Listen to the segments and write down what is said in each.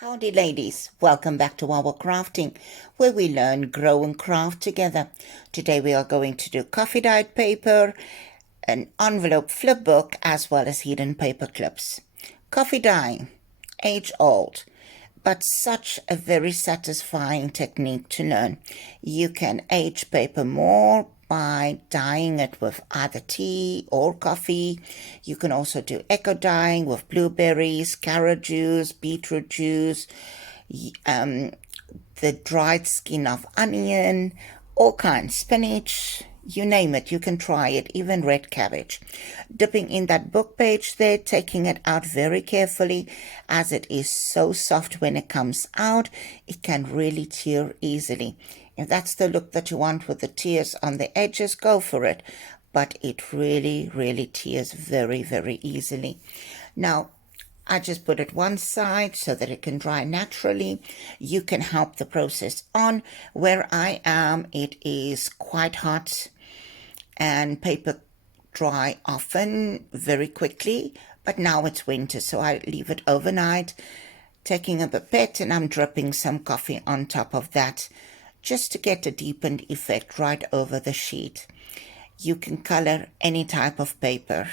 Howdy ladies, welcome back to our crafting, where we learn, grow and craft together. Today we are going to do coffee dyed paper, an envelope flipbook, as well as hidden paper clips. Coffee dye, age old, but such a very satisfying technique to learn. You can age paper more by dyeing it with either tea or coffee. You can also do eco dyeing with blueberries, carrot juice, beetroot juice, the dried skin of onion, all kinds, spinach, you name it, you can try it, even red cabbage. Dipping in that book page there, taking it out very carefully, as it is so soft when it comes out, it can really tear easily. If that's the look that you want with the tears on the edges, go for it. But it really, really tears very, very easily. Now, I just put it one side so that it can dry naturally. You can help the process on. Where I am, it is quite hot and paper dry often very quickly, but now it's winter, so I leave it overnight, taking a pipette, and I'm dripping some coffee on top of that just to get a deepened effect right over the sheet. You can color any type of paper.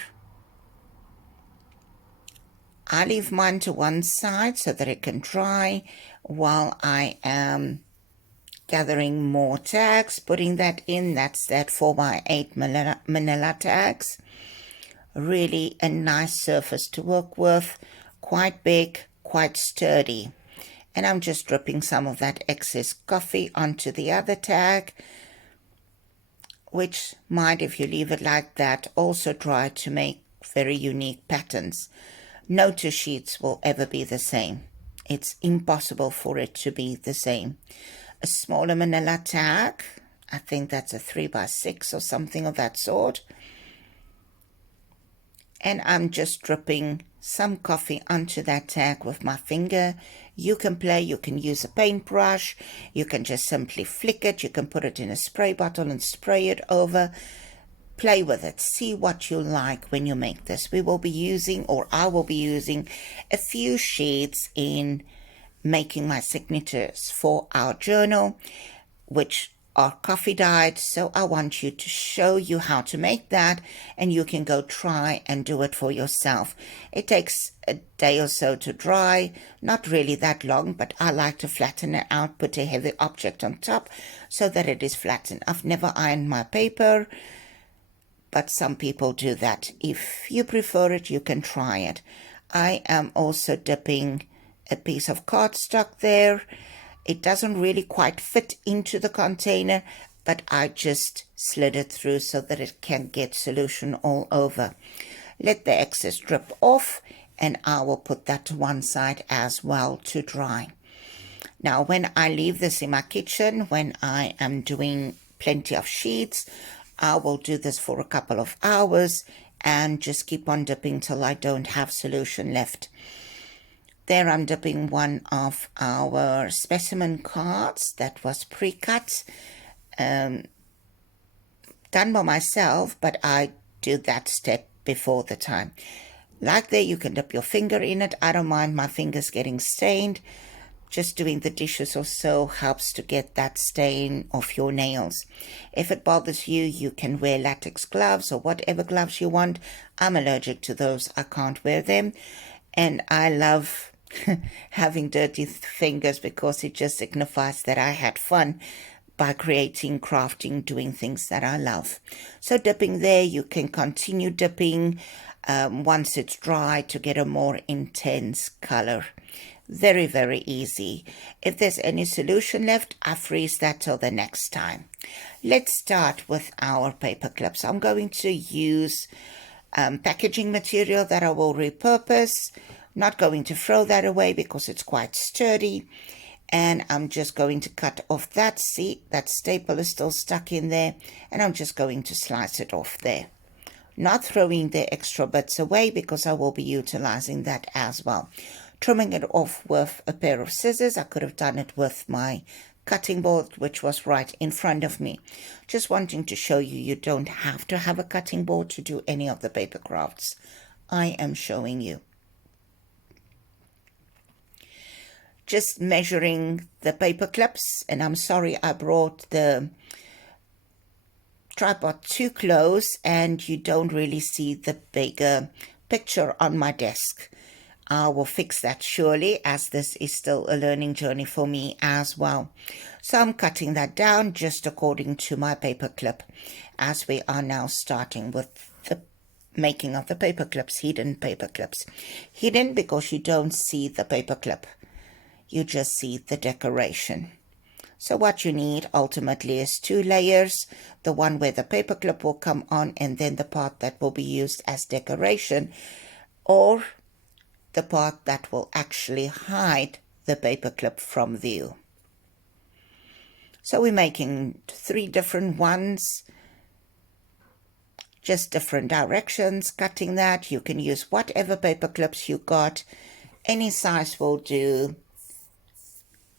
I leave mine to one side so that it can dry while I am gathering more tags, putting that in. That's that 4x8 manila tags. Really a nice surface to work with, quite big, quite sturdy. And I'm just dripping some of that excess coffee onto the other tag, which might, if you leave it like that, also dry to make very unique patterns. No two sheets will ever be the same. It's impossible for it to be the same. A smaller manila tag, I think that's a 3x6 or something of that sort. And I'm just dripping some coffee onto that tag with my finger. You can play, you can use a paintbrush, you can just simply flick it, you can put it in a spray bottle and spray it over. Play with it, see what you like when you make this. We will be using, or I will be using, a few sheets in making my signatures for our journal, which are coffee dyed, so I want you to show you how to make that, and you can go try and do it for yourself. It takes a day or so to dry, not really that long, but I like to flatten it out, put a heavy object on top so that it is flattened. I've never ironed my paper, but some people do that. If you prefer it, you can try it. I am also dipping a piece of cardstock there. It doesn't really quite fit into the container, but I just slid it through so that it can get solution all over. Let the excess drip off, and I will put that to one side as well to dry. Now, when I leave this in my kitchen, when I am doing plenty of sheets, I will do this for a couple of hours and just keep on dipping till I don't have solution left. There I'm dipping one of our specimen cards that was pre-cut, done by myself, but I do that step before the time. Like there, you can dip your finger in it. I don't mind my fingers getting stained. Just doing the dishes or so helps to get that stain off your nails. If it bothers you, you can wear latex gloves or whatever gloves you want. I'm allergic to those. I can't wear them. And I love having dirty fingers because it just signifies that I had fun by creating, crafting, doing things that I love. So dipping there, you can continue dipping once it's dry to get a more intense color. Very, very easy. If there's any solution left, I freeze that till the next time. Let's start with our paper clips. I'm going to use packaging material that I will repurpose. Not going to throw that away because it's quite sturdy. And I'm just going to cut off that. See, that staple is still stuck in there. And I'm just going to slice it off there. Not throwing the extra bits away because I will be utilizing that as well. Trimming it off with a pair of scissors. I could have done it with my cutting board, which was right in front of me. Just wanting to show you, you don't have to have a cutting board to do any of the paper crafts I am showing you. just measuring the paper clips, and I'm sorry I brought the tripod too close and you don't really see the bigger picture on my desk. I will fix that surely, as this is still a learning journey for me as well. So I'm cutting that down just according to my paper clip, as we are now starting with the making of the paper clips, hidden paper clips. Hidden because you don't see the paper clip, you just see the decoration. So what you need ultimately is 2 layers, the one where the paper clip will come on and then the part that will be used as decoration, or the part that will actually hide the paper clip from view. So we're making 3 different ones, just different directions, cutting that. You can use whatever paper clips you got, any size will do.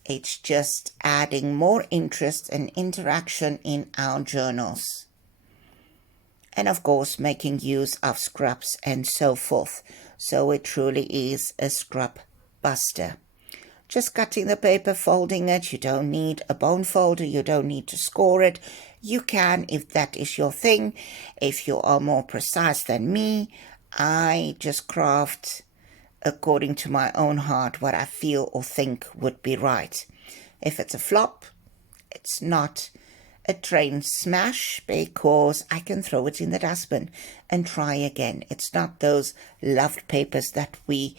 It's just adding more interest and interaction in our journals. And of course, making use of scraps and so forth. So it truly is a scrap buster. Just cutting the paper, folding it. You don't need a bone folder. You don't need to score it. You can, if that is your thing. If you are more precise than me, I just craft according to my own heart what I feel or think would be right. If it's a flop, it's not a train smash, because I can throw it in the dustbin and try again. It's not those loved papers that we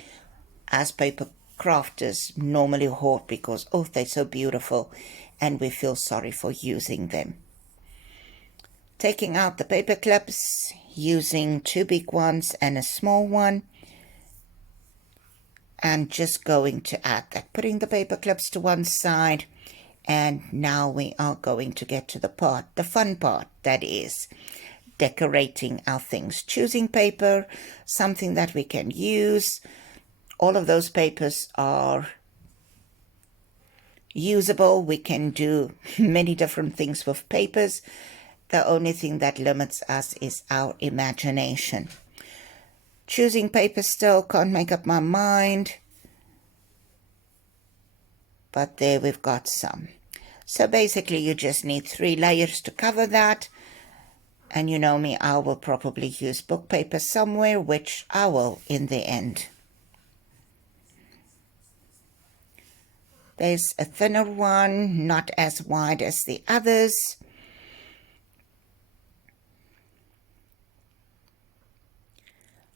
as paper crafters normally hoard because, oh, they're so beautiful and we feel sorry for using them. Taking out the paper clips, using 2 big ones and a small one, and just going to add that, putting the paper clips to one side. And now we are going to get to the fun part, that is decorating our things, choosing paper, something that we can use. All of those papers are usable. We can do many different things with papers. The only thing that limits us is our imagination. Choosing paper still, can't make up my mind. But there we've got some. So basically you just need 3 layers to cover that. And you know me, I will probably use book paper somewhere, which I will in the end. There's a thinner one, not as wide as the others.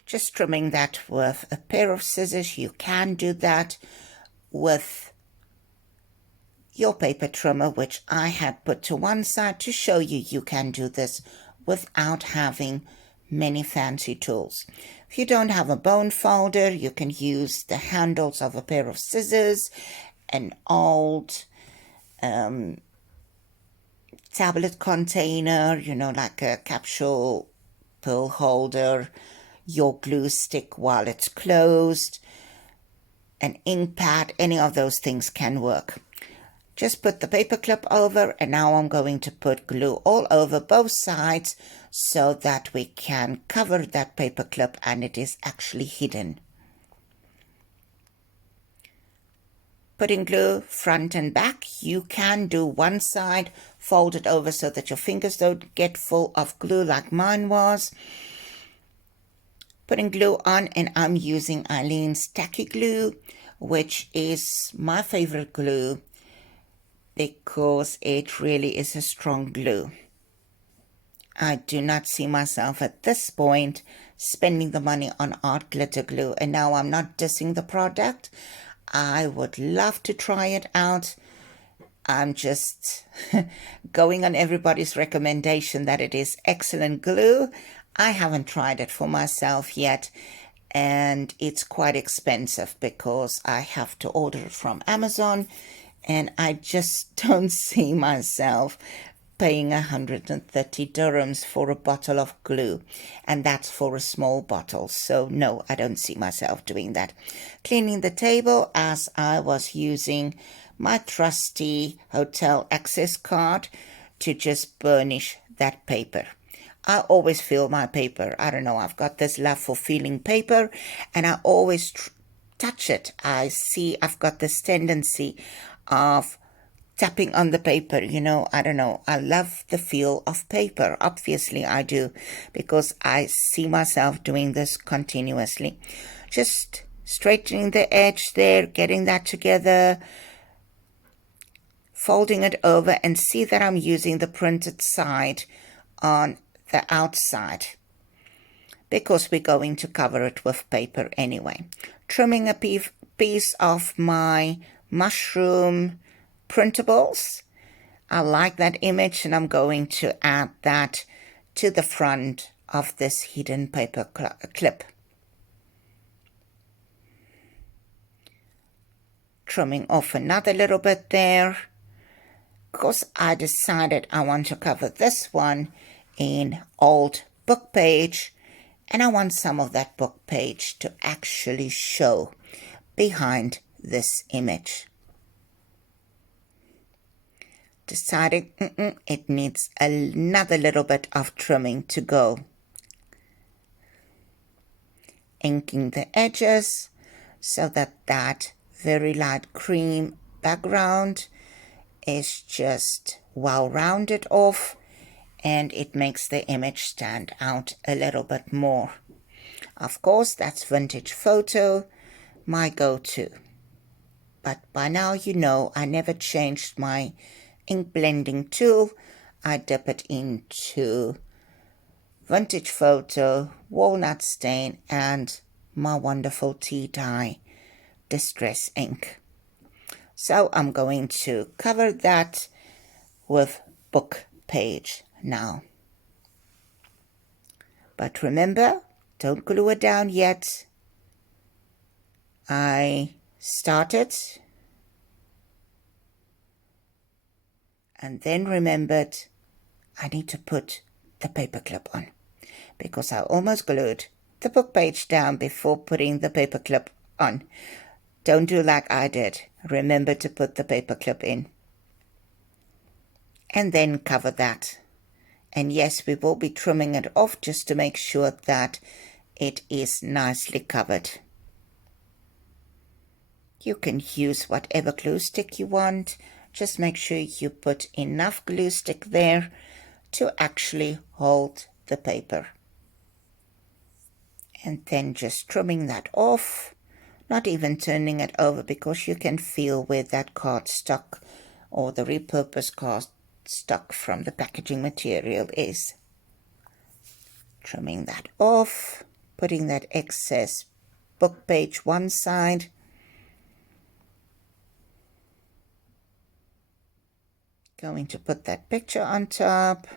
Just trimming that with a pair of scissors. You can do that with your paper trimmer, which I had put to one side to show you you can do this without having many fancy tools. If you don't have a bone folder, you can use the handles of a pair of scissors, an old tablet container, like a capsule pill holder, your glue stick while it's closed, an ink pad, any of those things can work. Just put the paper clip over, and now I'm going to put glue all over both sides so that we can cover that paper clip and it is actually hidden. Putting glue front and back, you can do one side, fold it over so that your fingers don't get full of glue like mine was. Putting glue on, and I'm using Eileen's Tacky Glue, which is my favorite glue because it really is a strong glue. I do not see myself at this point spending the money on art glitter glue, and now I'm not dissing the product. I would love to try it out. I'm just going on everybody's recommendation that it is excellent glue. I haven't tried it for myself yet, and it's quite expensive because I have to order it from Amazon, and I just don't see myself paying 130 dirhams for a bottle of glue, and that's for a small bottle. So no, I don't see myself doing that. Cleaning the table, as I was using my trusty hotel access card to just burnish that paper. I always feel my paper. I don't know, I've got this love for feeling paper, and I always touch it, I see I've got this tendency of tapping on the paper. I don't know. I love the feel of paper. Obviously, I do, because I see myself doing this continuously. Just straightening the edge there, getting that together, folding it over, and see that I'm using the printed side on the outside, because we're going to cover it with paper anyway. Trimming a piece of my mushroom printables. I like that image, and I'm going to add that to the front of this hidden paper clip. Trimming off another little bit there, because I decided I want to cover this one in old book page, and I want some of that book page to actually show behind this image. Decided it needs another little bit of trimming to go. Inking the edges so that that very light cream background is just well rounded off, and it makes the image stand out a little bit more. Of course, that's Vintage Photo, my go-to. But by now you know I never changed my ink blending tool. I dip it into Vintage Photo, Walnut Stain, and my wonderful tea dye distress ink. So I'm going to cover that with book page now. But remember, don't glue it down yet. I started and then remembered I need to put the paperclip on, because I almost glued the book page down before putting the paperclip on. Don't do like I did. Remember to put the paperclip in. And then cover that. And yes, we will be trimming it off just to make sure that it is nicely covered. You can use whatever glue stick you want. Just make sure you put enough glue stick there to actually hold the paper. And then just trimming that off, not even turning it over, because you can feel where that cardstock or the repurposed cardstock from the packaging material is. Trimming that off, putting that excess book page one side. Going to put that picture on top.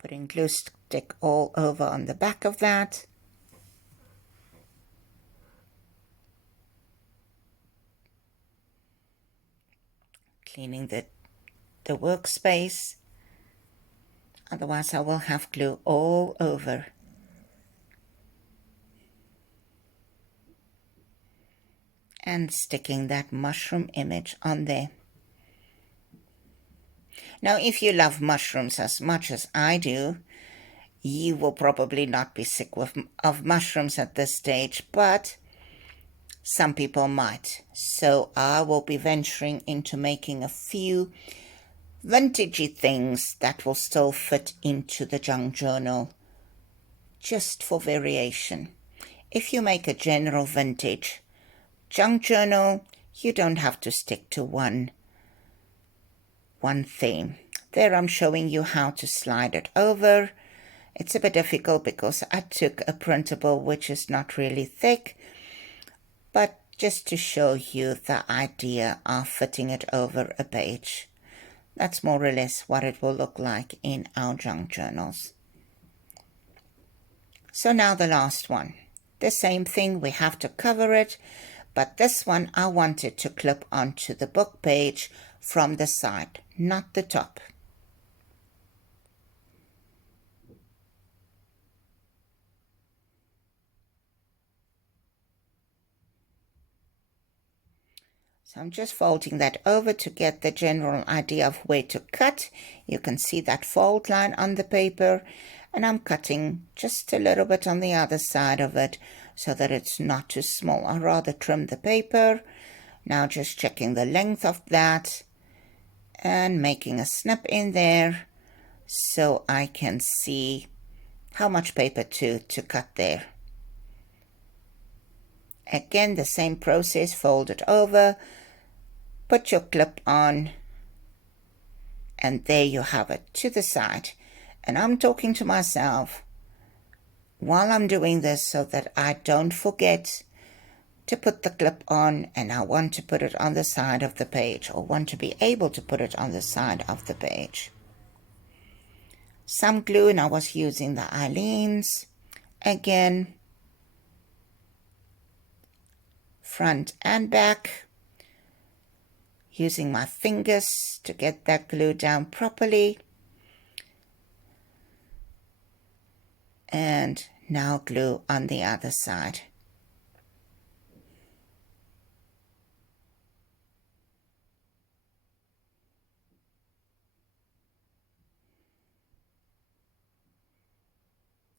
Putting glue stick all over on the back of that. Cleaning the workspace. Otherwise I will have glue all over. And sticking that mushroom image on there. Now, if you love mushrooms as much as I do, you will probably not be sick of mushrooms at this stage, but some people might. So I will be venturing into making a few vintagey things that will still fit into the junk journal, just for variation. If you make a general vintage junk journal, you don't have to stick to one theme. There I'm showing you how to slide it over. It's a bit difficult because I took a printable which is not really thick, but just to show you the idea of fitting it over a page. That's more or less what it will look like in our junk journals. So now the last one. The same thing, we have to cover it, but this one I wanted to clip onto the book page from the side, not the top. So So I'm just folding that over to get the general idea of where to cut. You can see that fold line on the paper, and I'm cutting just a little bit on the other side of it so that it's not too small. I'd rather trim the paper. Now just checking the length of that and making a snip in there so I can see how much paper to cut there. Again, the same process, fold it over, put your clip on, and there you have it to the side. And I'm talking to myself while I'm doing this so that I don't forget to put the clip on, and I want to put it on the side of the page, or want to be able to put it on the side of the page. Some glue, and I was using the Eileen's. Again, front and back, using my fingers to get that glue down properly. And now glue on the other side.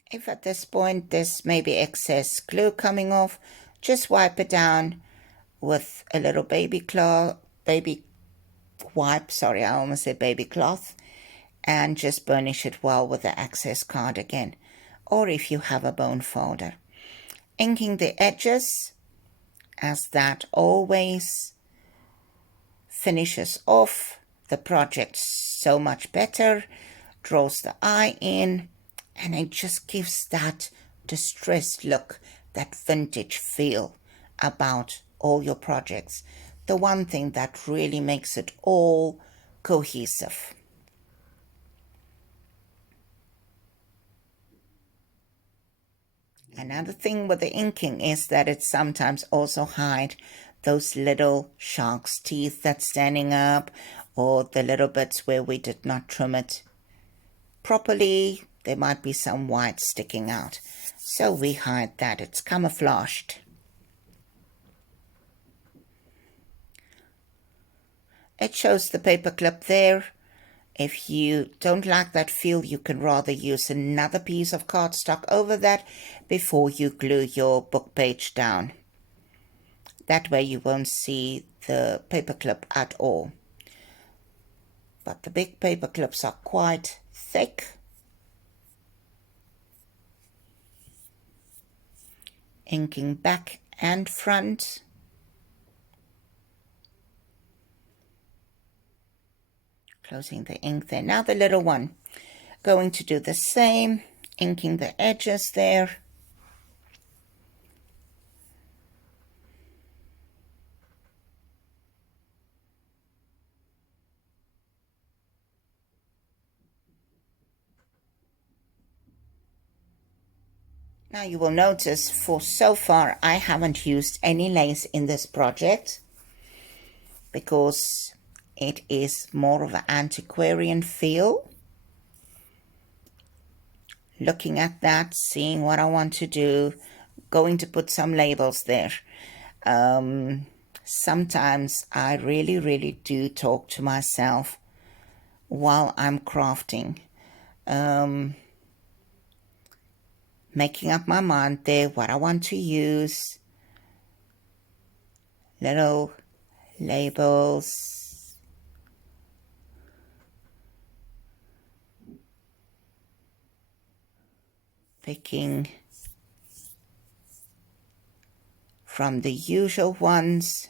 If at this point there's maybe excess glue coming off, just wipe it down with a little baby wipe, I almost said baby cloth, and just burnish it well with the access card again, or if you have a bone folder. Inking the edges, as that always finishes off the project so much better, draws the eye in, and it just gives that distressed look, that vintage feel about all your projects. The one thing that really makes it all cohesive. Another thing with the inking is that it sometimes also hides those little shark's teeth that's standing up, or the little bits where we did not trim it properly. There might be some white sticking out, so we hide that. It's camouflaged. It shows the paper clip there. If you don't like that feel, you can rather use another piece of cardstock over that before you glue your book page down. That way you won't see the paper clip at all. But the big paper clips are quite thick. Inking back and front. Closing the ink there. Now the little one. Going to do the same. Inking the edges there. Now you will notice for so far I haven't used any lace in this project because it is more of an antiquarian feel. Looking at that, seeing what I want to do, going to put some labels there. Sometimes I really do talk to myself while I'm crafting. Making up my mind there, what I want to use, little labels, picking from the usual ones,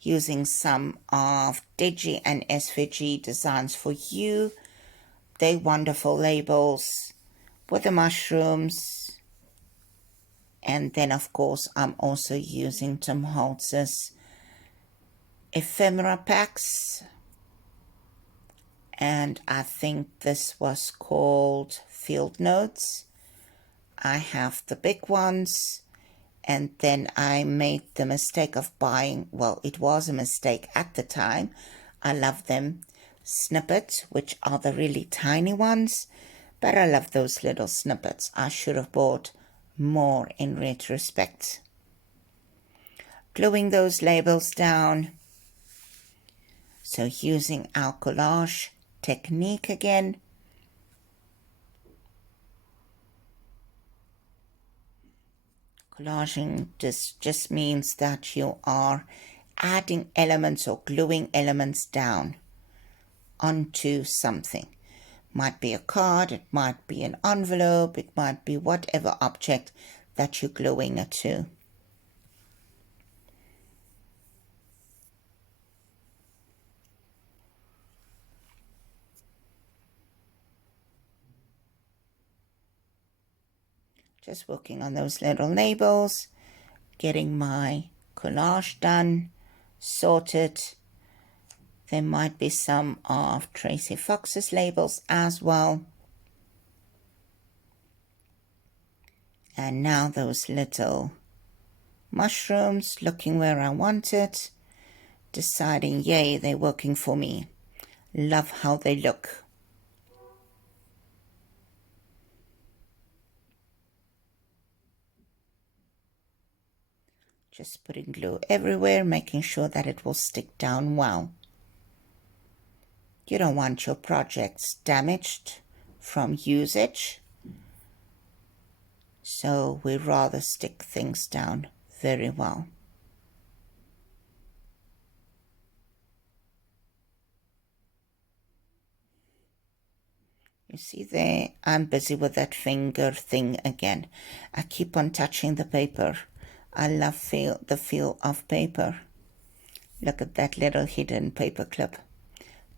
using some of Digi and SVG Designs for You. They're wonderful labels with the mushrooms. And then of course I'm also using Tim Holtz's ephemera packs, and I think this was called Field Notes. I have the big ones, and then I made the mistake of buying, well, it was a mistake at the time, I love them, snippets, which are the really tiny ones. But I love those little snippets. I should have bought more in retrospect. gluing those labels down. So using our collage technique again. Collaging just means that you are adding elements or gluing elements down onto something. Might be a card, it might be an envelope, it might be whatever object that you're gluing it to. Just working on those little labels, getting my collage done, sorted. There might be some of Tracy Fox's labels as well. And now those little mushrooms, looking where I want it, deciding, yay, they're working for me. Love how they look. Just putting glue everywhere, making sure that it will stick down well. You don't want your projects damaged from usage, so we rather stick things down very well. You see there, I'm busy with that finger thing again. I keep on touching the paper. I love the feel of paper. Look at that little hidden paper clip.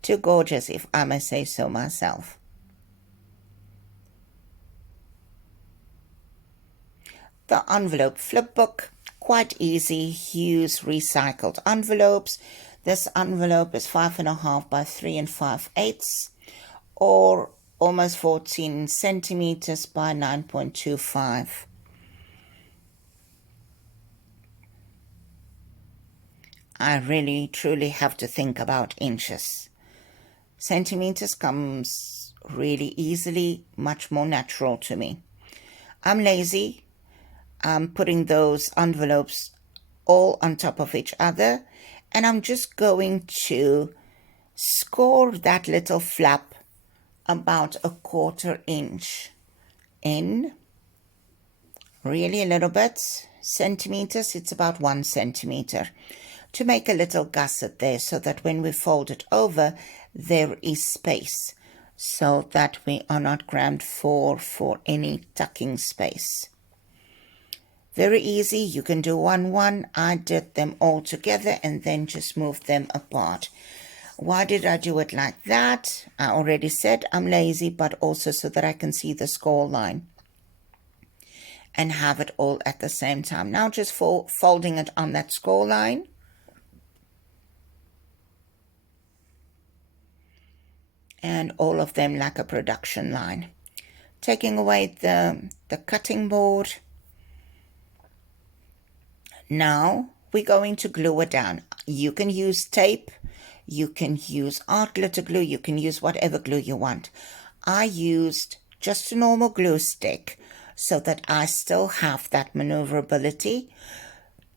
Too gorgeous, if I may say so myself. The envelope flipbook, quite easy. Use recycled envelopes. This envelope is 5.5 by 3 5/8, or almost 14 centimeters by 9.25. I really truly have to think about inches. Centimeters comes really easily, much more natural to me. I'm lazy. I'm putting those envelopes all on top of each other, and I'm just going to score that little flap about 1/4 inch in. Really a little bit. Centimeters, it's about 1 centimeter. To make a little gusset there so that when we fold it over, there is space so that we are not crammed for any tucking space. Very easy. You can do one. I did them all together and then just moved them apart. Why did I do it like that? I already said I'm lazy, but also so that I can see the score line and have it all at the same time. Now just folding it on that score line. And all of them like a production line. Taking away the cutting board. Now we're going to glue it down. You can use tape, you can use art glitter glue, you can use whatever glue you want. I used just a normal glue stick so that I still have that maneuverability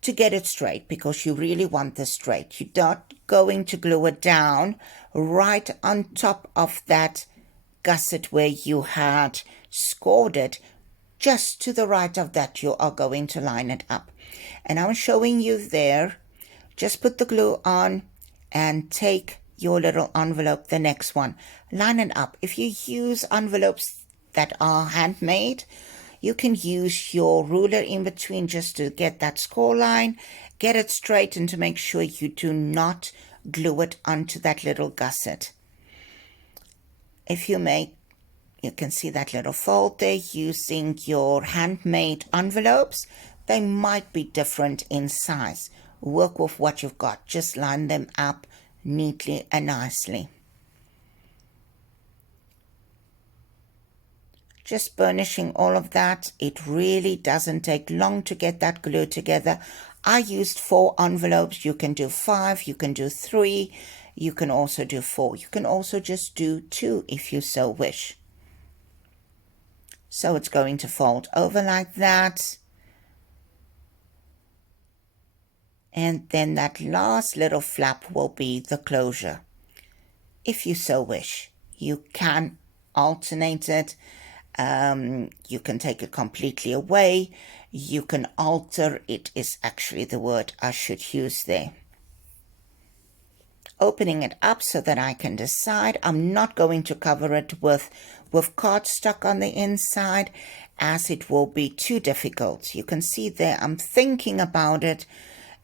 to get it straight, because you really want this straight. You're not going to glue it down right on top of that gusset where you had scored it. Just to the right of that, you are going to line it up. And I'm showing you there. Just put the glue on and take your little envelope, the next one. Line it up. If you use envelopes that are handmade, you can use your ruler in between just to get that score line, get it straight, and to make sure you do not glue it onto that little gusset. If you can see that little fold there using your handmade envelopes. They might be different in size. Work with what you've got. Just line them up neatly and nicely. Just burnishing all of that. It really doesn't take long to get that glue together. I used 4 envelopes. You can do 5, you can do 3, you can also do 4. You can also just do 2 if you so wish. So it's going to fold over like that. And then that last little flap will be the closure. If you so wish, you can alternate it. You can take it completely away. You can alter it, is actually the word I should use there. Opening it up so that I can decide. I'm not going to cover it with cardstock on the inside, as it will be too difficult. You can see there I'm thinking about it,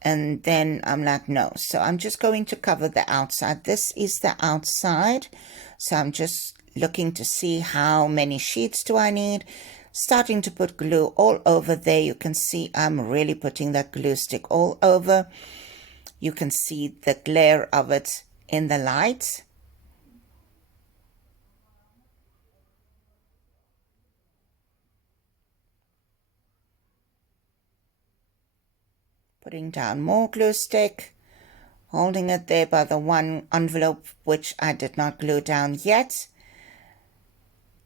and then I'm like, no. So I'm just going to cover the outside. This is the outside. So I'm just looking to see how many sheets do I need. Starting to put glue all over there. You can see I'm really putting that glue stick all over. You can see the glare of it in the light. Putting down more glue stick, holding it there by the one envelope which I did not glue down yet,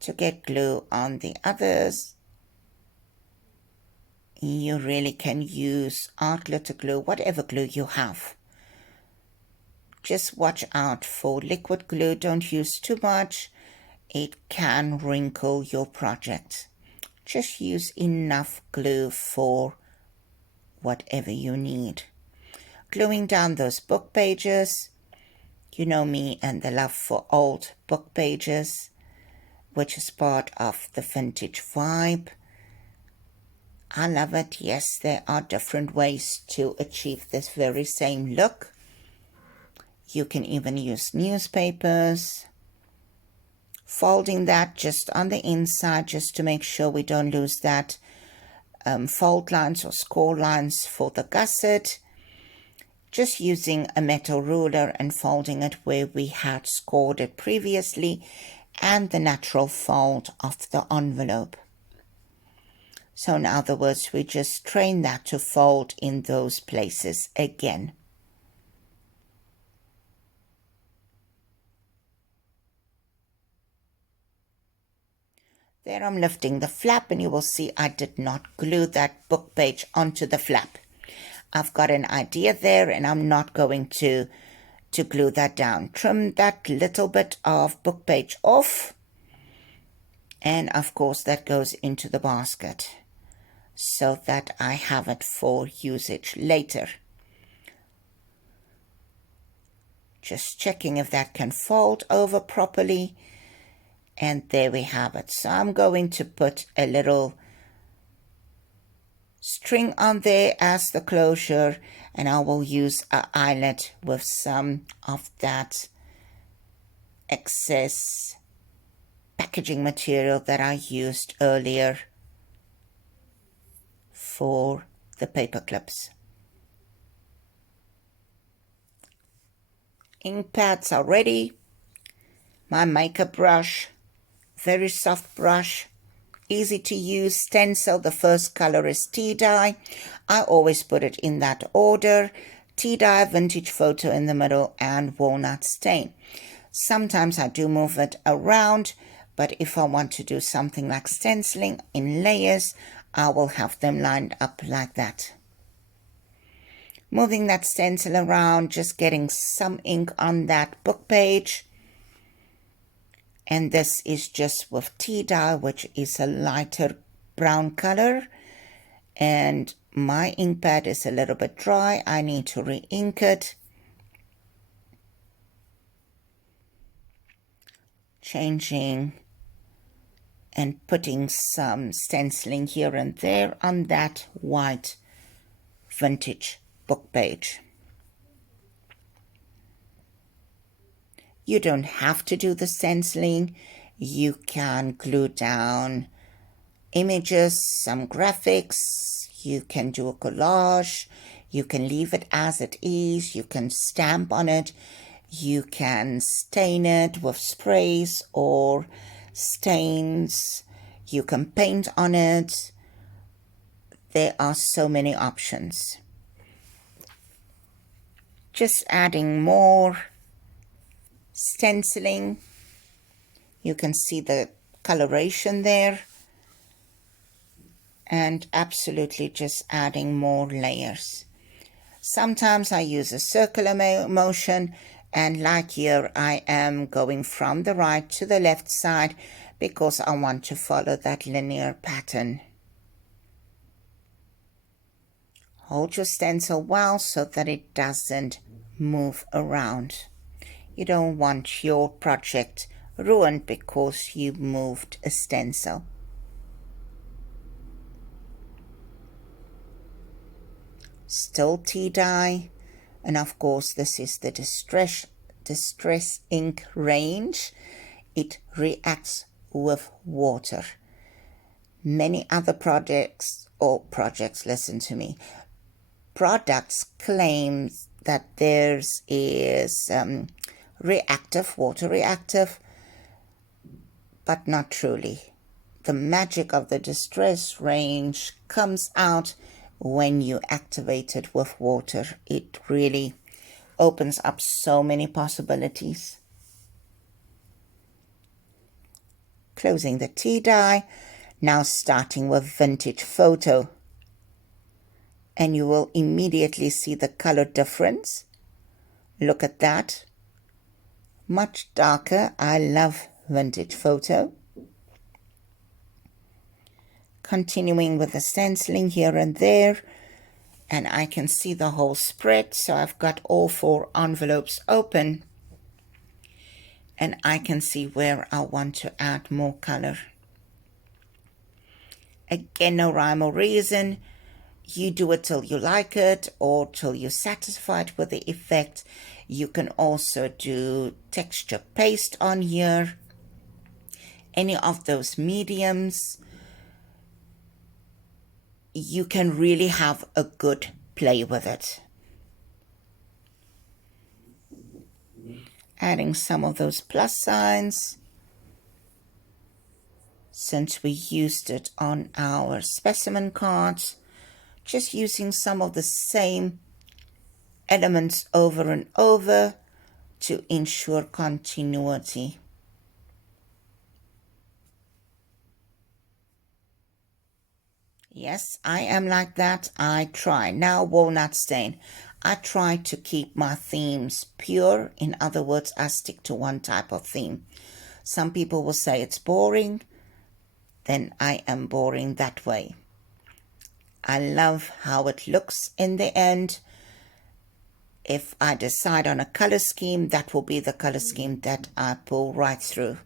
to get glue on the others. You really can use art glitter glue, whatever glue you have. Just watch out for liquid glue. Don't use too much. It can wrinkle your project. Just use enough glue for whatever you need. Gluing down those book pages. You know me and the love for old book pages, which is part of the vintage vibe. I love it. Yes, there are different ways to achieve this very same look. You can even use newspapers. Folding that just on the inside, just to make sure we don't lose that fold lines or score lines for the gusset. Just using a metal ruler and folding it where we had scored it previously, and the natural fold of the envelope. So in other words, we just train that to fold in those places again. There I'm lifting the flap, and you will see I did not glue that book page onto the flap. I've got an idea there, and I'm not going to glue that down. Trim that little bit of book page off, and of course that goes into the basket so that I have it for usage later. Just checking if that can fold over properly, and there we have it. So I'm going to put a little string on there as the closure, and I will use an eyelet with some of that excess packaging material that I used earlier for the paper clips. Ink pads are ready. My makeup brush, very soft brush, easy to use. Stencil, the first color is tea dye. I always put it in that order. Tea dye, vintage photo in the middle, and walnut stain. Sometimes I do move it around, but if I want to do something like stenciling in layers, I will have them lined up like that. Moving that stencil around, just getting some ink on that book page. And this is just with tea dye, which is a lighter brown color. And my ink pad is a little bit dry. I need to re-ink it. Changing and putting some stenciling here and there on that white vintage book page. You don't have to do the stenciling. You can glue down images, some graphics. You can do a collage. You can leave it as it is. You can stamp on it. You can stain it with sprays or stains. You can paint on it. There are so many options. Just adding more stenciling. You can see the coloration there, and absolutely just adding more layers. Sometimes I use a circular motion, and like here I am going from the right to the left side because I want to follow that linear pattern. Hold your stencil well so that it doesn't move around. You don't want your project ruined because you moved a stencil. Still tea dye, and of course this is the distress ink range. It reacts with water. Many other products, listen to me, products claim that theirs is reactive, water reactive, but not truly. The magic of the distress range comes out when you activate it with water. It really opens up so many possibilities. Closing the tea dye, now starting with vintage photo. And you will immediately see the color difference. Look at that. Much darker. I love vintage photo. Continuing with the stenciling here and there, and I can see the whole spread, so I've got all 4 envelopes open, and I can see where I want to add more color. Again, no rhyme or reason. You do it till you like it or till you're satisfied with the effect. You can also do texture paste on here, any of those mediums. You can really have a good play with it. Adding some of those plus signs, since we used it on our specimen cards, just using some of the same elements over and over to ensure continuity. Yes, I am like that. I try. Now, walnut stain. I try to keep my themes pure. In other words, I stick to one type of theme. Some people will say it's boring. Then I am boring that way. I love how it looks in the end. If I decide on a color scheme, that will be the color scheme that I pull right through.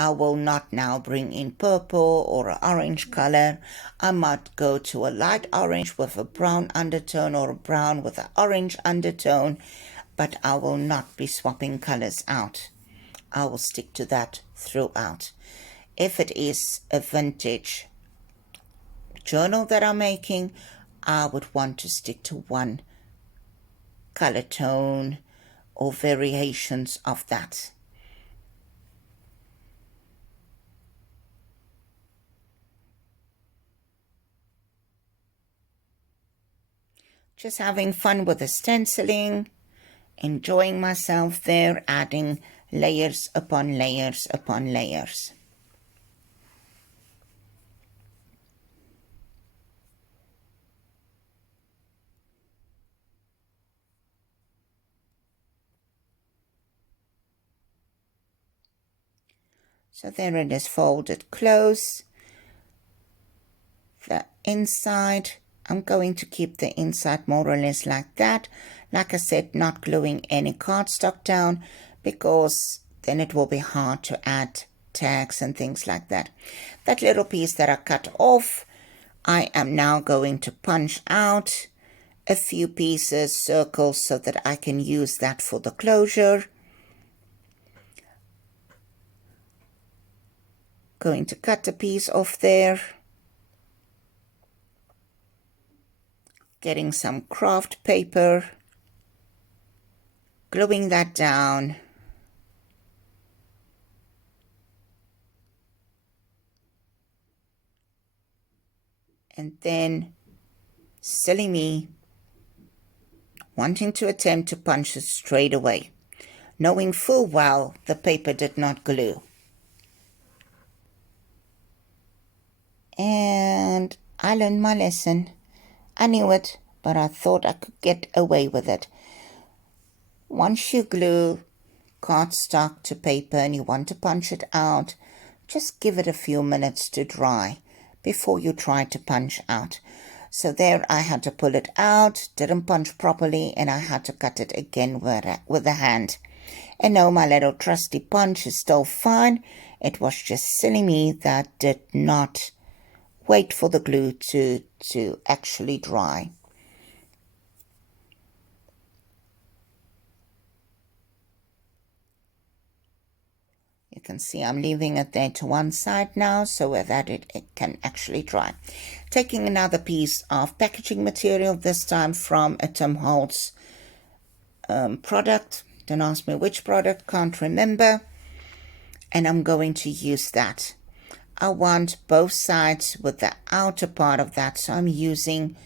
I will not now bring in purple or an orange color. I might go to a light orange with a brown undertone or a brown with an orange undertone, but I will not be swapping colors out. I will stick to that throughout. If it is a vintage journal that I'm making, I would want to stick to one color tone or variations of that. Just having fun with the stenciling, enjoying myself there, adding layers upon layers upon layers. So there it is, folded close. The inside, I'm going to keep the inside more or less like that. Like I said, not gluing any cardstock down because then it will be hard to add tags and things like that. That little piece that I cut off, I am now going to punch out a few pieces, circles, so that I can use that for the closure. Going to cut a piece off there. Getting some craft paper. Gluing that down. And then, silly me, wanting to attempt to punch it straight away, knowing full well the paper did not glue. And I learned my lesson. I knew it. but I thought I could get away with it. Once you glue cardstock to paper and you want to punch it out, just give it a few minutes to dry before you try to punch out. So there I had to pull it out, didn't punch properly, and I had to cut it again with a hand. And now my little trusty punch is still fine. It was just silly me that did not wait for the glue to actually dry. You can see I'm leaving it there to one side now so that it can actually dry. Taking another piece of packaging material, this time from a Tim Holtz product. Don't ask me which product, can't remember. And I'm going to use that. I want both sides with the outer part of that, so I'm using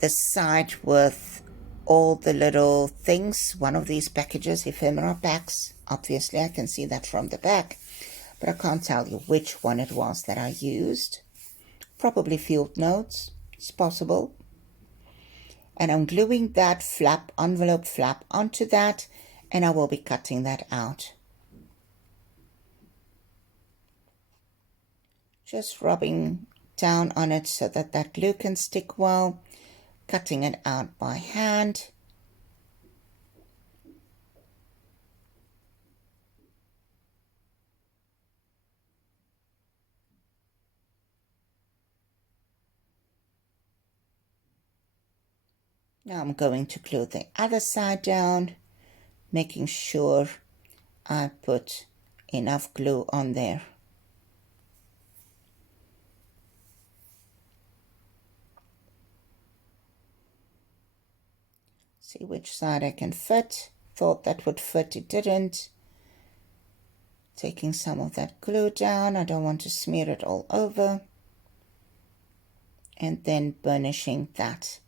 the side with all the little things. One of these packages, ephemera packs. Obviously, I can see that from the back, but I can't tell you which one it was that I used. Probably field notes, it's possible. And I'm gluing that flap, envelope flap, onto that, and I will be cutting that out. Just rubbing down on it so that that glue can stick well, cutting it out by hand. Now I'm going to glue the other side down, making sure I put enough glue on there. See which side I can fit. Thought that would fit, it didn't. Taking some of that glue down, I don't want to smear it all over. And then burnishing that.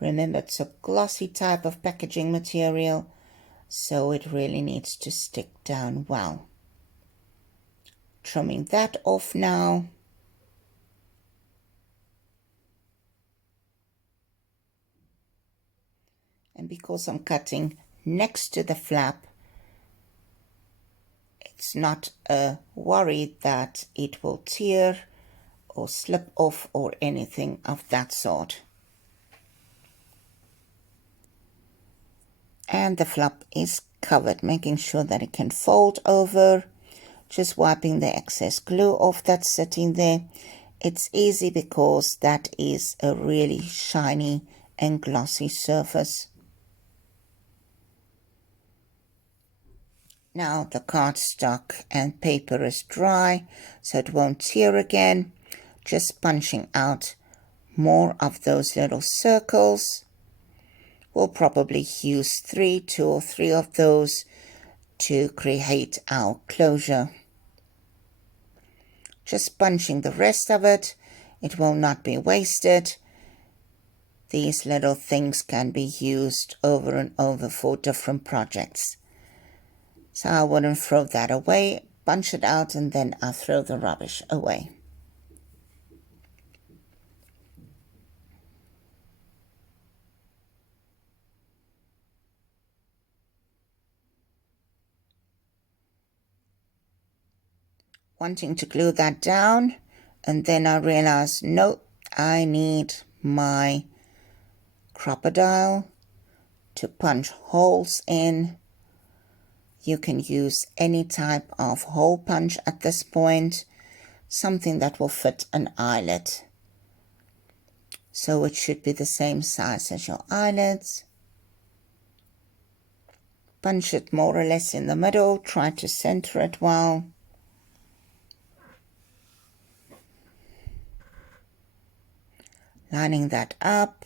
Remember, it's a glossy type of packaging material, so it really needs to stick down well. Trimming that off now. And because I'm cutting next to the flap, it's not a worry that it will tear or slip off or anything of that sort. And the flap is covered, making sure that it can fold over, just wiping the excess glue off that's sitting there. It's easy because that is a really shiny and glossy surface. Now the cardstock and paper is dry, so it won't tear again. Just punching out more of those little circles. We'll probably use two or three of those to create our closure. Just punching the rest of it. It will not be wasted. These little things can be used over and over for different projects. So I wouldn't throw that away, punch it out, and then I'll throw the rubbish away. Wanting to glue that down, and then I realized, nope, I need my crocodile to punch holes in. You can use any type of hole punch at this point, something that will fit an eyelet. So it should be the same size as your eyelids. Punch it more or less in the middle, try to center it well. Lining that up.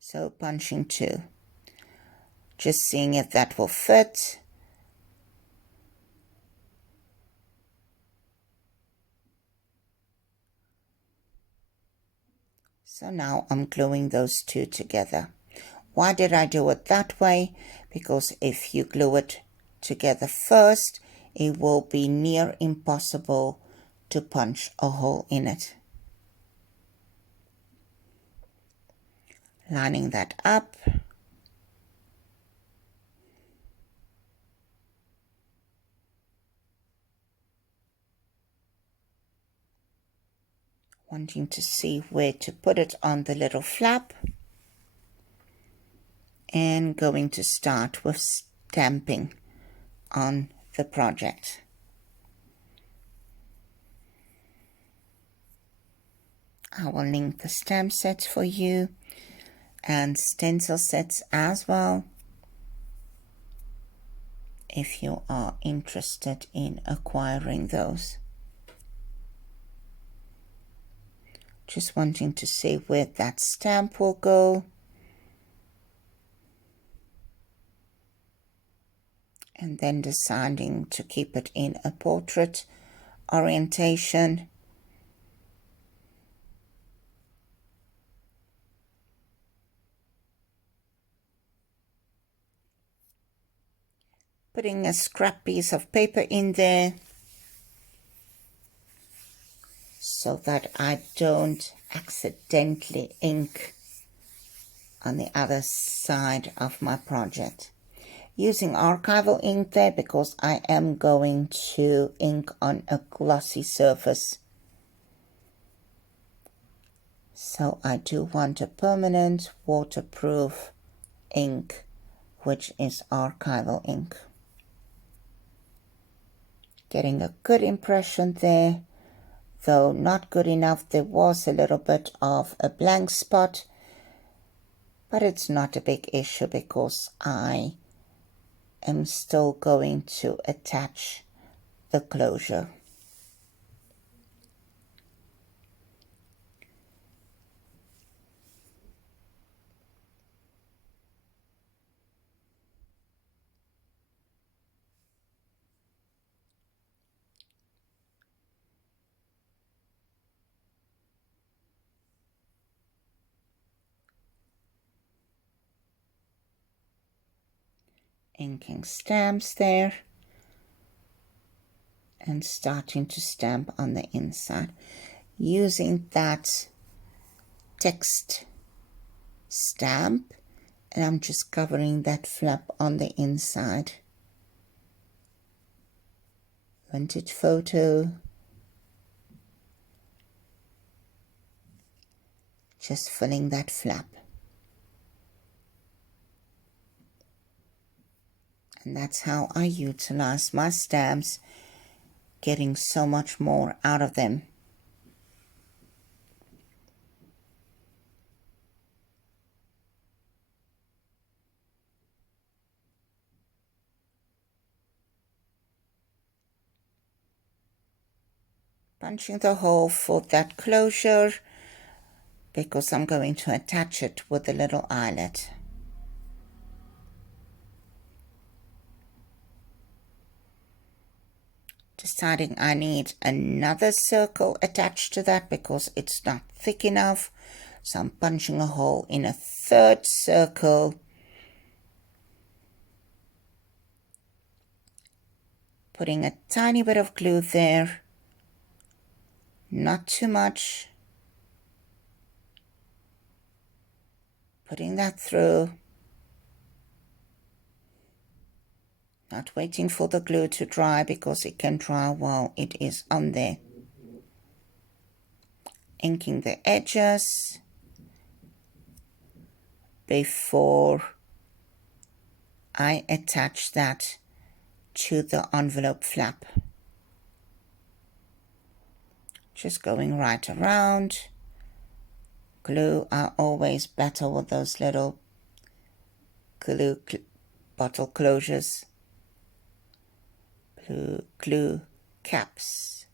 So punching 2. Just seeing if that will fit. So now I'm gluing those 2 together. Why did I do it that way? Because if you glue it together first, it will be near impossible to punch a hole in it. Lining that up. Wanting to see where to put it on the little flap. And going to start with stamping on the project. I will link the stamp sets for you and stencil sets as well if you are interested in acquiring those. Just wanting to see where that stamp will go. And then deciding to keep it in a portrait orientation. Putting a scrap piece of paper in there so that I don't accidentally ink on the other side of my project. Using archival ink there because I am going to ink on a glossy surface. So I do want a permanent waterproof ink, which is archival ink. Getting a good impression there, though not good enough. There was a little bit of a blank spot, but it's not a big issue because I am still going to attach the closure. Inking stamps there and starting to stamp on the inside using that text stamp, and I'm just covering that flap on the inside. Vintage photo, just filling that flap. And that's how I utilize my stamps, getting so much more out of them. Punching the hole for that closure because I'm going to attach it with a little eyelet. Deciding I need another circle attached to that because it's not thick enough, so I'm punching a hole in a third circle, putting a tiny bit of glue there, not too much, putting that through, not waiting for the glue to dry because it can dry while it is on there. Inking the edges before I attach that to the envelope flap. Just going right around. Glue are always better with those little glue bottle closures. Glue caps.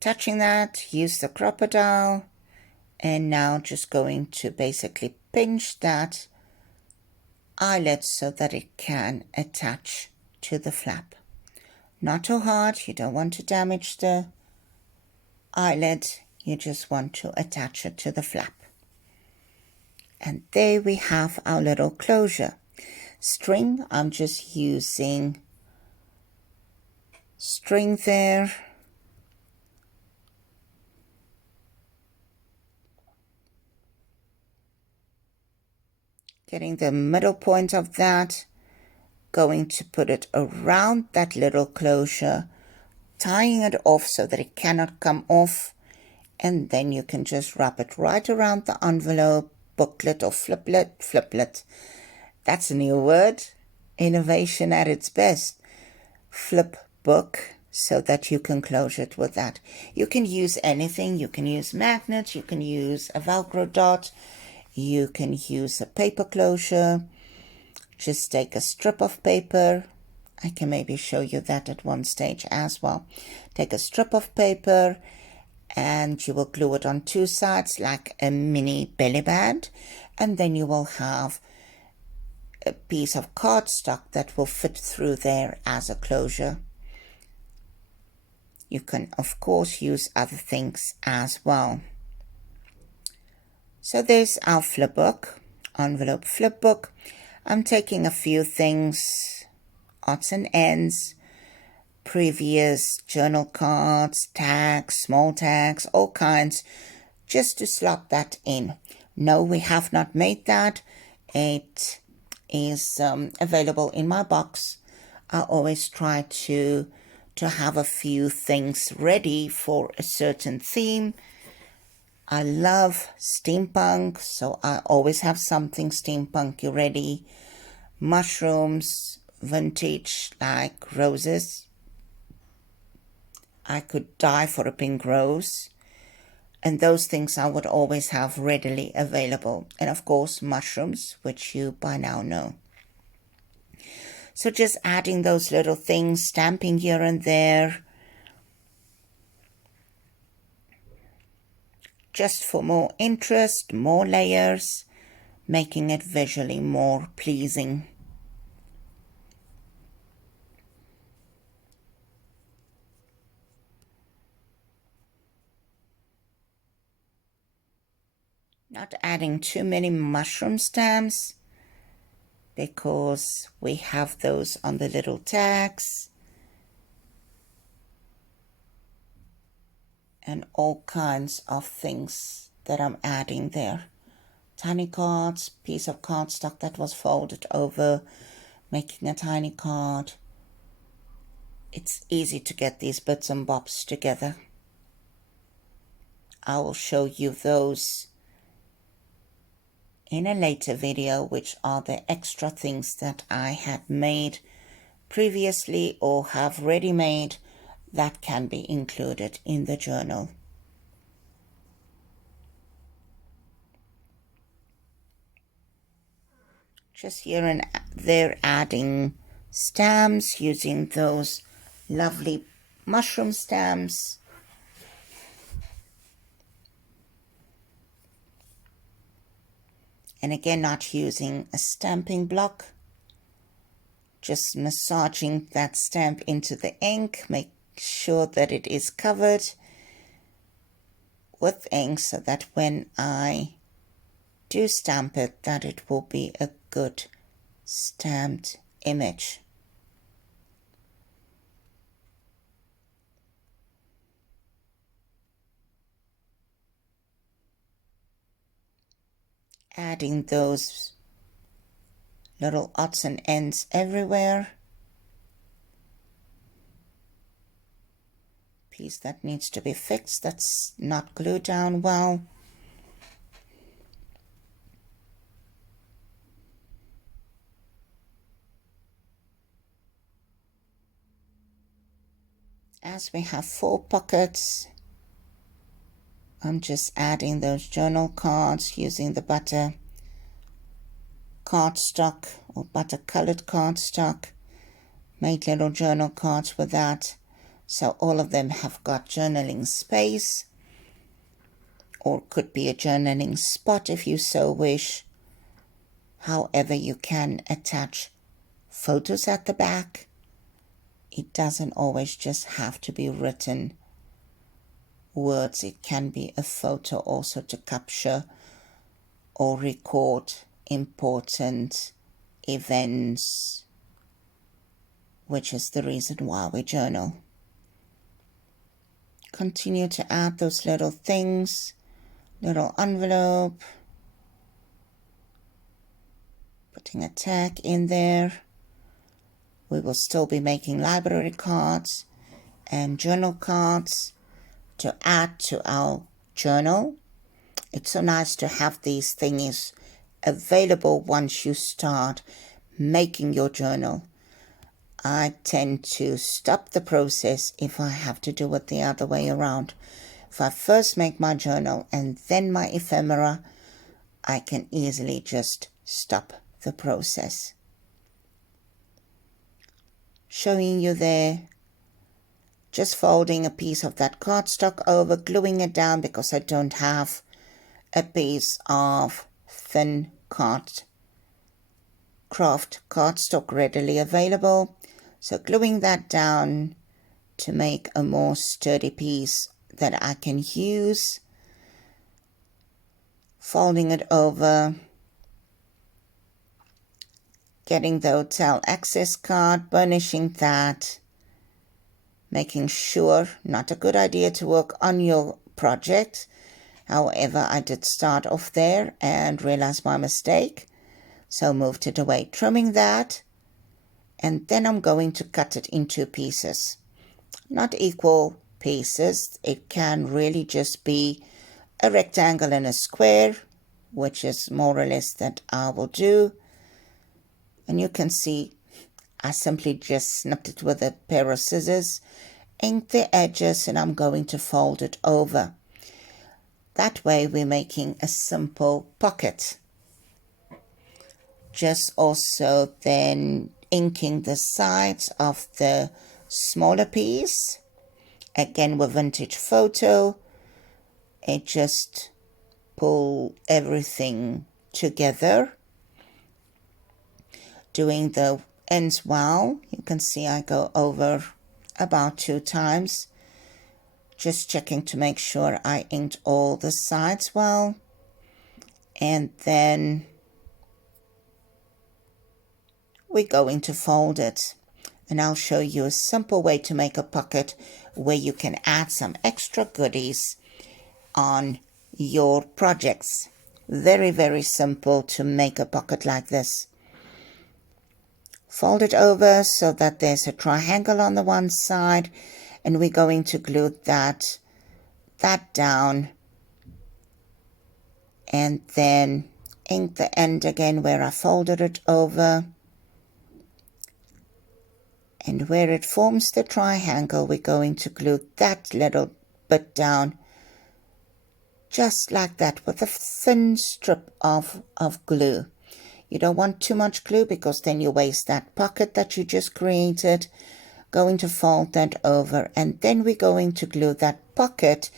Touching that, use the crocodile, and now just going to basically pinch that eyelet so that it can attach to the flap. Not too hard, you don't want to damage the eyelet, you just want to attach it to the flap. And there we have our little closure. string. I'm just using string there. Getting the middle point of that, going to put it around that little closure, tying it off so that it cannot come off, and then you can just wrap it right around the envelope, booklet or fliplet. That's a new word, innovation at its best. Flip book, so that you can close it with that. You can use anything. You can use magnets, you can use a Velcro dot, you can use a paper closure. Just take a strip of paper. I can maybe show you that at one stage as well. Take a strip of paper and you will glue it on two sides like a mini belly band, and then you will have a piece of cardstock that will fit through there as a closure. You can of course use other things as well. So there's our flipbook, envelope flipbook. I'm taking a few things, odds and ends, previous journal cards, tags, small tags, all kinds, just to slot that in. No, we have not made that. It is available in my box. I always try to have a few things ready for a certain theme. I love steampunk, so I always have something steampunky ready. Mushrooms, vintage, like roses. I could die for a pink rose. And those things I would always have readily available. And of course, mushrooms, which you by now know. So just adding those little things, stamping here and there, just for more interest, more layers, making it visually more pleasing. Not adding too many mushroom stamps, because we have those on the little tags and all kinds of things that I'm adding there. Tiny cards, piece of cardstock that was folded over, making a tiny card. It's easy to get these bits and bobs together. I will show you those in a later video, which are the extra things that I had made previously or have ready made that can be included in the journal. Just here and there adding stamps using those lovely mushroom stamps. And again, not using a stamping block, just massaging that stamp into the ink. Make sure that it is covered with ink so that when I do stamp it, that it will be a good stamped image. Adding those little odds and ends everywhere. Piece that needs to be fixed, that's not glued down well. As we have 4 pockets, I'm just adding those journal cards using the butter cardstock or butter colored cardstock. Made little journal cards with that, so all of them have got journaling space, or could be a journaling spot if you so wish. However, you can attach photos at the back. It doesn't always just have to be written words. It can be a photo also to capture or record important events, which is the reason why we journal. Continue to add those little things, little envelope, putting a tag in there. We will still be making library cards and journal cards to add to our journal. It's so nice to have these things available once you start making your journal. I tend to stop the process if I have to do it the other way around. If I first make my journal and then my ephemera, I can easily just stop the process. Showing you there, just folding a piece of that cardstock over, gluing it down because I don't have a piece of thin craft cardstock readily available. So gluing that down to make a more sturdy piece that I can use. Folding it over. Getting the hotel access card, burnishing that. Making sure, not a good idea to work on your project. However, I did start off there and realized my mistake. So moved it away, trimming that. And then I'm going to cut it into pieces. Not equal pieces. It can really just be a rectangle and a square, which is more or less that I will do. And you can see I simply just snipped it with a pair of scissors, inked the edges, and I'm going to fold it over. That way we're making a simple pocket. Just also then inking the sides of the smaller piece. Again with vintage photo. It just pull everything together. Doing the ends well. You can see I go over about 2 times. Just checking to make sure I inked all the sides well. And then we're going to fold it. And I'll show you a simple way to make a pocket where you can add some extra goodies on your projects. Very, very simple to make a pocket like this. Fold it over so that there's a triangle on the one side, and we're going to glue that down, and then ink the end again where I folded it over, and where it forms the triangle we're going to glue that little bit down just like that with a thin strip of glue. You don't want too much glue because then you waste that pocket that you just created. Going to fold that over, and then we're going to glue that pocket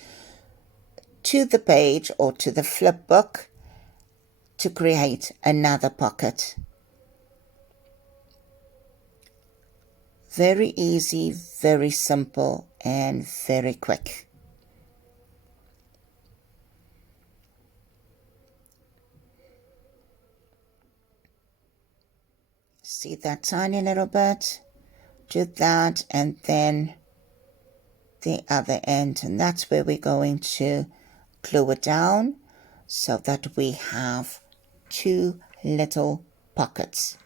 to the page or to the flip book to create another pocket. Very easy, very simple, and very quick. See that tiny little bit? Do that, and then the other end, and that's where we're going to glue it down so that we have 2 little pockets.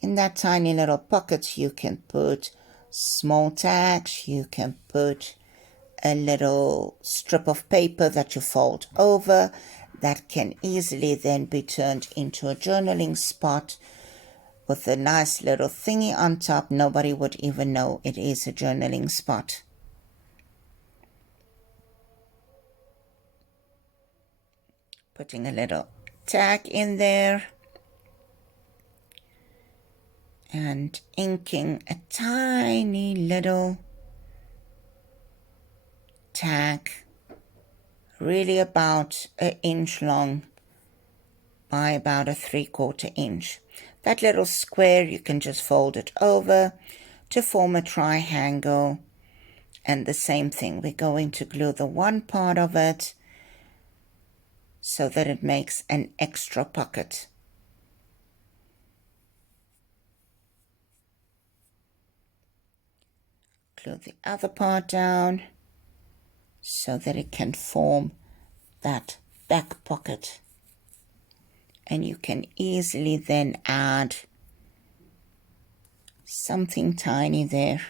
In that tiny little pockets you can put small tags, you can put a little strip of paper that you fold over that can easily then be turned into a journaling spot with a nice little thingy on top. Nobody would even know it is a journaling spot. Putting a little tag in there and inking a tiny little tag, really about 1 inch long by about a 3/4 inch. That little square, you can just fold it over to form a triangle. And the same thing, we're going to glue the one part of it so that it makes an extra pocket. glue the other part down so that it can form that back pocket. And you can easily then add something tiny there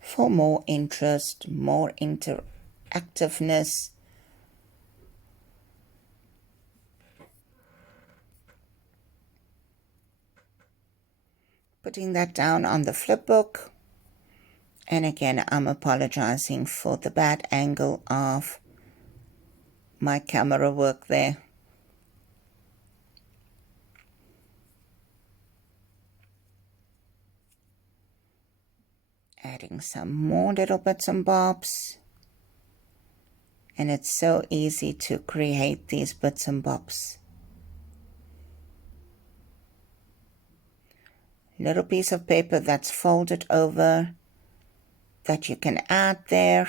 for more interest, more interactiveness. Putting that down on the flipbook. And again, I'm apologizing for the bad angle of my camera work there. Adding some more little bits and bobs. And it's so easy to create these bits and bobs. Little piece of paper that's folded over that you can add there.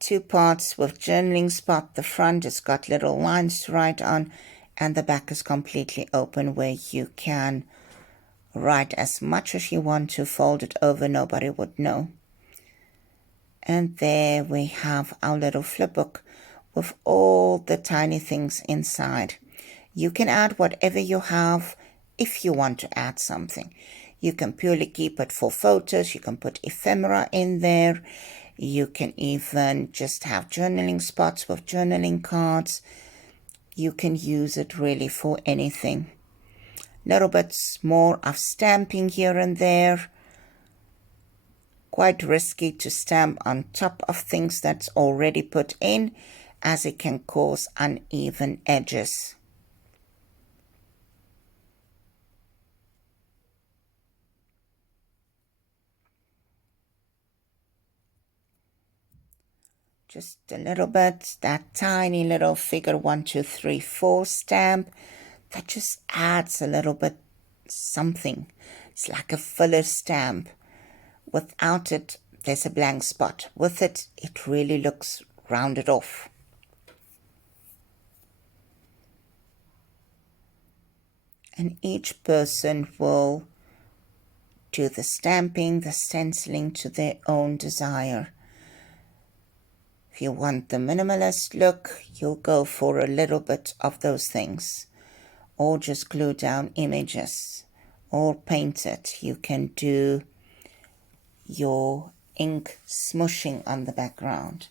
2 parts with journaling spot. The front has got little lines to write on, and the back is completely open where you can write as much as you want to, fold it over, nobody would know. And there we have our little flipbook with all the tiny things inside. You can add whatever you have if you want to add something. You can purely keep it for photos. You can put ephemera in there. You can even just have journaling spots with journaling cards. You can use it really for anything. Little bits more of stamping here and there. Quite risky to stamp on top of things that's already put in, as it can cause uneven edges. Just a little bit, that tiny little figure 1, 2, 3, 4 stamp that just adds a little bit something. It's like a filler stamp. Without it, there's a blank spot. With it, it really looks rounded off. And each person will do the stamping, the stenciling to their own desire. If you want the minimalist look, you'll go for a little bit of those things. Or just glue down images. Or paint it. You can do your ink smushing on the background.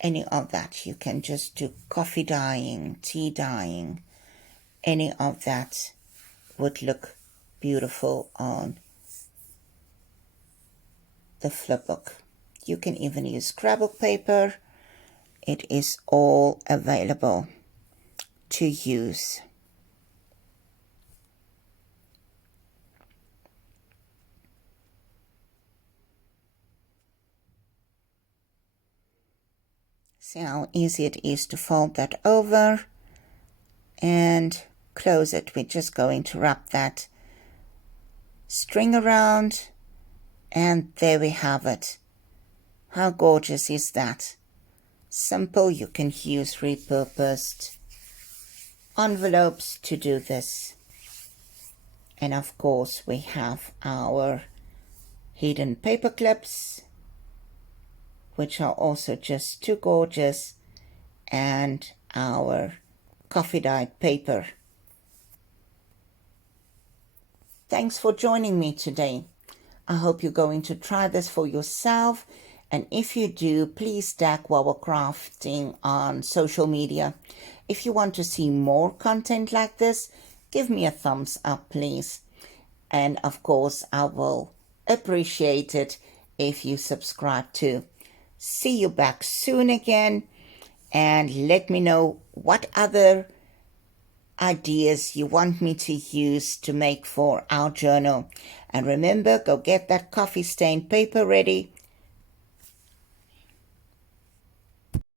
Any of that. You can just do coffee dyeing, tea dyeing. Any of that would look beautiful on the flipbook. You can even use scrapbook paper. It is all available to use. See how easy it is to fold that over and close it. We're just going to wrap that string around, and there we have it. How gorgeous is that? Simple. You can use repurposed envelopes to do this. And of course we have our hidden paper clips, which are also just too gorgeous, and our coffee dyed paper. Thanks for joining me today. I hope you're going to try this for yourself. And if you do, please tag Wawa Crafting on social media. If you want to see more content like this, give me a thumbs up, please. And of course, I will appreciate it if you subscribe too. See you back soon again, and let me know what other ideas you want me to use to make for our journal. And remember, go get that coffee stained paper ready